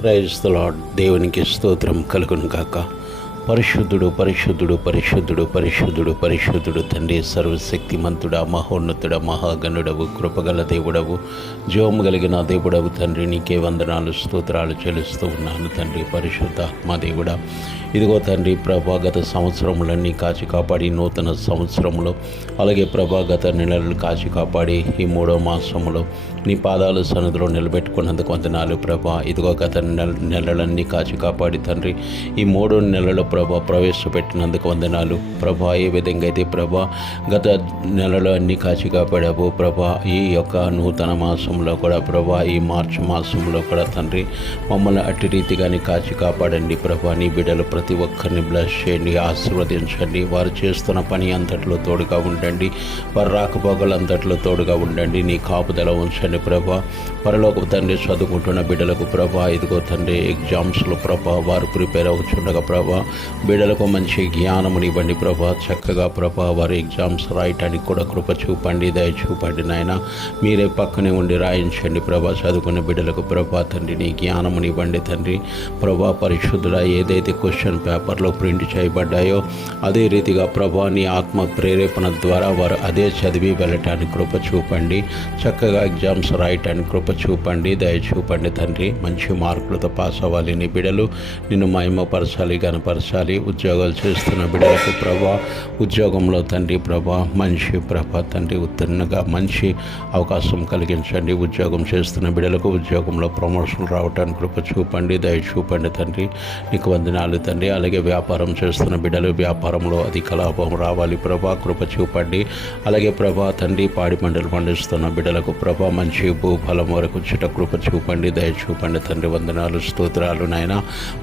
Praise the lord. దేవునికి స్తోత్రం కలుగును గాక. పరిశుద్ధుడు పరిశుద్ధుడు పరిశుద్ధుడు పరిశుద్ధుడు పరిశుద్ధుడు తండ్రి, సర్వశక్తిమంతుడా, మహోన్నతుడ, మహాగణుడవు, కృపగల దేవుడవు, జీవము కలిగిన దేవుడవు తండ్రి. నీకే వందనాలు, స్తోత్రాలు చెల్లిస్తూ ఉన్నాను తండ్రి. పరిశుద్ధాత్మ దేవుడా, ఇదిగో తండ్రి ప్రభా, గత సంవత్సరములన్నీ కాచి కాపాడి నూతన సంవత్సరంలో, అలాగే ప్రభా గత నెలలు కాచి కాపాడి ఈ 3వ మాసములో నీ పాదాలు సన్నిధిలో నిలబెట్టుకున్నందుకు వందనాలు ప్రభా. ఇదిగో గత నెలలన్నీ కాచి కాపాడి తండ్రి ఈ 3 నెలల ప్రభా ప్రవేశపెట్టినందుకు వందనాలు ప్రభా. ఏ విధంగా అయితే ప్రభా గత నెలలో అన్నీ కాచి కాపాడావు ప్రభా, ఈ యొక్క నూతన మాసంలో కూడా ప్రభా, ఈ మార్చి మాసంలో కూడా తండ్రి మమ్మల్ని అట్టి రీతిగానే కాచి కాపాడండి ప్రభా. నీ బిడ్డలు ప్రతి ఒక్కరిని బ్లెస్ చేయండి, ఆశీర్వదించండి. వారు చేస్తున్న పని అంతట్లో తోడుగా ఉండండి, వారు రాకపోకలంతట్లో తోడుగా ఉండండి. నీ కాపుదల ఉంచండి ప్రభా. పరలోక తండ్రి చదువుకుంటున్న బిడ్డలకు ప్రభా, ఇదిగో తండ్రి ఎగ్జామ్స్లో ప్రభా వారు ప్రిపేర్ అవుతుండగా ప్రభా, బిడ్డలకు మంచి జ్ఞానమునివ్వండి ప్రభా. చక్కగా ప్రభా వారు ఎగ్జామ్స్ రాయటానికి కూడా కృప చూపండి, దయ చూపండి నాయన. మీరే పక్కనే ఉండి రాయించండి ప్రభా. చదువుకునే బిడ్డలకు ప్రభా తండ్రి నీ జ్ఞానమునివ్వండి తండ్రి ప్రభా. పరిశుద్ధుల ఏదైతే క్వశ్చన్ పేపర్లో ప్రింట్ చేయబడ్డాయో అదే రీతిగా ప్రభా నీ ఆత్మ ప్రేరేపణ ద్వారా వారు అదే చదివి వెళ్ళటానికి కృప చూపండి. చక్కగా ఎగ్జామ్స్ రాయటానికి కృప చూపండి, దయ చూపండి తండ్రి. మంచి మార్కులతో పాస్ అవ్వాలి నీ బిడ్డలు, నిన్ను మహిమపరచాలి, గణపరచాలి. ఉద్యోగాలు చేస్తున్న బిడ్డలకు ప్రభా, ఉద్యోగంలో తండ్రి ప్రభా మంచి ప్రభా తండ్రి ఉత్తీర్ణంగా మంచి అవకాశం కలిగించండి. ఉద్యోగం చేస్తున్న బిడ్డలకు ఉద్యోగంలో ప్రమోషన్ రావడానికి కృప చూపండి, దయ చూపండి తండ్రి. నీకు వందనాలు తండ్రి. అలాగే వ్యాపారం చేస్తున్న బిడ్డలు వ్యాపారంలో అధిక లాభం రావాలి ప్రభా, కృప చూపండి. అలాగే ప్రభా తండ్రి పాడి పంటలు పండిస్తున్న బిడ్డలకు ప్రభా మంచి భూఫలం వరకు చుట్ట కృప చూపండి, దయ చూపండి తండ్రి. వందనాలు, స్తోత్రాలు నాయన.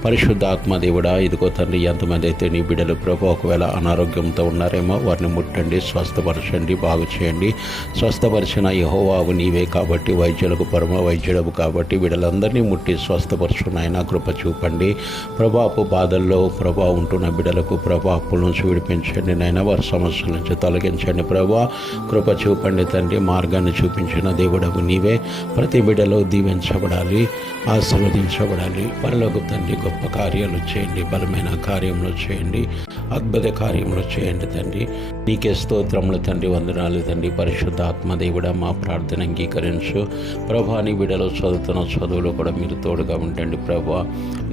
పరిశుద్ధాత్మ దేవుడా, ఇదిగో తండ్రి ఎంతమంది అయితే నీ బిడ్డలు ప్రభా ఒకవేళ అనారోగ్యంతో ఉన్నారేమో వారిని ముట్టండి, స్వస్థపరచండి, బాగు చేయండి. స్వస్థపరిచిన యెహోవావు నీవే కాబట్టి, వైద్యులకు పరమ వైద్యుడవు కాబట్టి బిడ్డలందరినీ ముట్టి స్వస్థపరచు నాయన. కృప చూపండి ప్రభా. అప్పు బాధల్లో ప్రభా ఉంటున్న బిడ్డలకు ప్రభా అప్పుల నుంచి విడిపించండి నాయన. వారి సమస్యల నుంచి తొలగించండి ప్రభా. కృప చూపండి తండ్రి. మార్గాన్ని చూపించిన దేవుడవు నీవే. ప్రతి బిడ్డలో దీవించబడాలి, ఆశీర్వదించబడాలి. పరలోక తండ్రి గొప్ప కార్యాలు చేయండి, బలమైన కార్యములు చేయండి, అద్భుత కార్యములు చేయండి తండ్రి. నీకే స్తోత్రములు తండ్రి, వందనాలు తండ్రి. పరిశుద్ధ ఆత్మదేవుడా మా ప్రార్థన అంగీకరించు ప్రభా. నీ బిడ్డలో చదువుతున్న చదువులో కూడా మీరు తోడుగా ఉండండి ప్రభా.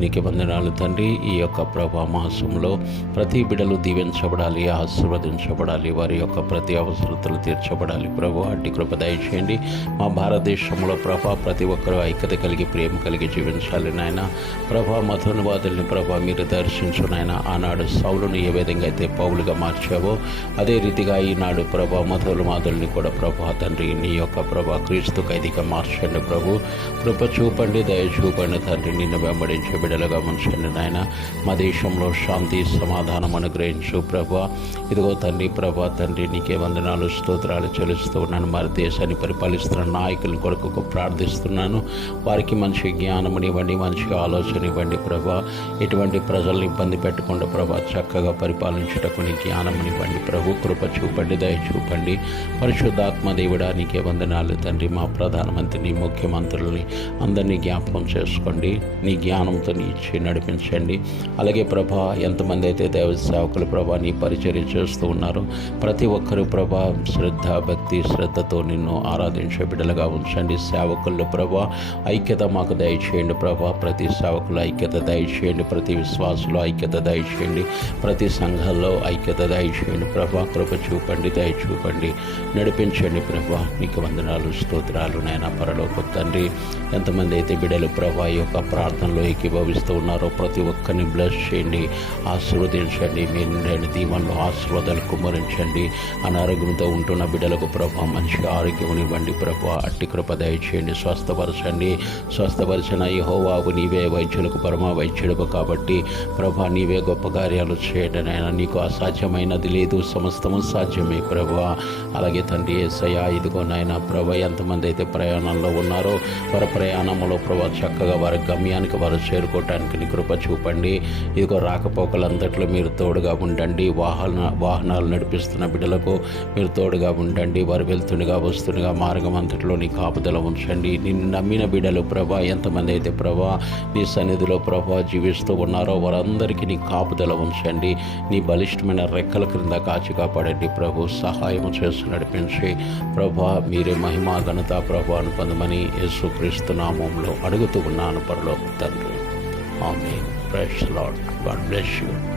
నీకే వందనాలు తండ్రి. ఈ యొక్క ప్రభా మాసంలో ప్రతి బిడ్డలు దీవించబడాలి, ఆశీర్వదించబడాలి, వారి యొక్క ప్రతి అవసరతలు తీర్చబడాలి ప్రభా. అట్టి కృప దయచేయండి. మా భారతదేశంలో ప్రభా ప్రతి ఒక్కరూ ఐక్యత కలిగి ప్రేమ కలిగి జీవించాలి నాయన ప్రభా. మతోన్వాదుల్ని ప్రభా మీరు దర్శించు నాయన. ఆనాడు సౌలుని ఏ విధంగా అయితే పౌలుగా మార్చావో అదే రీతిగా ఈనాడు ప్రభా మతోన్వాదుల్ని కూడా ప్రభా తండ్రి నీ యొక్క ప్రభా క్రీస్తు ఖైదీగా మార్చండి ప్రభు. కృప చూపండి, దయ చూపండి తండ్రి. నిన్ను వెంబడించే బిడ్డలుగా ఉంచండి నాయన. మా దేశంలో శాంతి సమాధానం అనుగ్రహించు ప్రభా. ఇదిగో తండ్రి ప్రభా తండ్రి నీకే వందనాలు, స్తోత్రాలు చెల్లిస్తూ ఉన్నాను. మరి దేశాన్ని పరిపాలిస్తున్న నాయకుల కొరకు ప్రార్థిస్తున్నాను. వారికి మంచి జ్ఞానమునివ్వండి, మంచి ఆలోచన ఇవ్వండి ప్రభా. ఎటువంటి ప్రజల్ని ఇబ్బంది పెట్టకుండా ప్రభా చక్కగా పరిపాలించుటకు నీ జ్ఞానమునివ్వండి ప్రభు. కృప చూపండి, దయ చూపండి. పరిశుద్ధాత్మ దేవుడా నీకే వందనాలు తండ్రి. మా ప్రధానమంత్రిని, ముఖ్యమంత్రులని అందరినీ జ్ఞాపకం చేసుకోండి. నీ జ్ఞానంతో ఇచ్చి నడిపించండి. అలాగే ప్రభా ఎంతమంది అయితే దేవ సేవకులు ప్రభా నీ పరిచర్య చేస్తూ ఉన్నారో ప్రతి ఒక్కరూ ప్రభా శ్రద్ధ, భక్తి, శ్రద్ధతో నిన్ను ఆరాధించే బిడ్డలుగా ఉంచండి. సేవకుల్లో ప్రభా ఐక్యత మాకు దయచేయండి ప్రభా. ప్రతి సేవకులు ఐక్యత దయచేయండి, ప్రతి విశ్వాసులో ఐక్యత దయచేయండి, ప్రతి సంఘాల్లో ఐక్యత దయచేయండి ప్రభా. కృప చూపండి, దయ చూపండి, నడిపించండి ప్రభా. నీకు వందనాలు, స్తోత్రాలు నాయన. పరలోక తండ్రి ఎంతమంది అయితే బిడ్డలు ప్రభా ఈ యొక్క ప్రార్థనలో ఏకీభవిస్తూ ఉన్నారో ప్రతి ఒక్కరిని బ్లెస్ చేయండి, ఆశీర్వదించండి. మీ నిండైన దీవెనలు ఆశీర్వాదాలు కుమ్మరించండి. అనారోగ్యంతో ఉంటున్న బిడ్డలకు ప్రభా మంచి ఆరోగ్యం ఇవ్వండి ప్రభా. అట్టి కృప దయచేయండి, స్వస్థపరచండి. స్వస్థపరిచిన యెహోవావు నీవే, వైద్యులకు పరమ వైద్యుడు కాబట్టి ప్రభా నీవే గొప్ప కార్యాలు చేయడం నాయన. నీకు అసాధ్యమైనది లేదు, సమస్తము సాధ్యమే ప్రభా. అలాగే తండ్రి యేసయ్యా ఇదిగో నాయన ప్రభా ఎంతమంది అయితే ప్రయాణంలో ఉన్నారో వారి ప్రయాణంలో ప్రభా చక్కగా వారి గమ్యానికి వారు చేరుకోవటానికి నీ కృప చూపండి. ఇదిగో రాకపోకలంతట్లో మీరు తోడుగా ఉండండి. వాహనాలు నడిపిస్తున్న బిడ్డలకు మీరు తోడుగా ఉండండి. వారు వెళ్తుండగా వస్తుండగా మార్గం అంతటి వాటన్నిటిలో నీ కాపుదల ఉంచండి. నిన్ను నమ్మిన బిడ్డలు ప్రభా, ఎంతమంది అయితే ప్రభా నీ సన్నిధిలో ప్రభా జీవిస్తూ ఉన్నారో వారందరికీ నీ కాపుదల ఉంచండి. నీ బలిష్టమైన రెక్కల క్రింద కాచి కాపాడండి ప్రభు. సహాయం చేసి నడిపించి ప్రభా మీరే మహిమా ఘనత ప్రభాను పొందమని యేసుక్రీస్తు నామములో అడుగుతూ ఉన్నాను పరలోక తండ్రి. Amen. Praise the Lord. God bless you.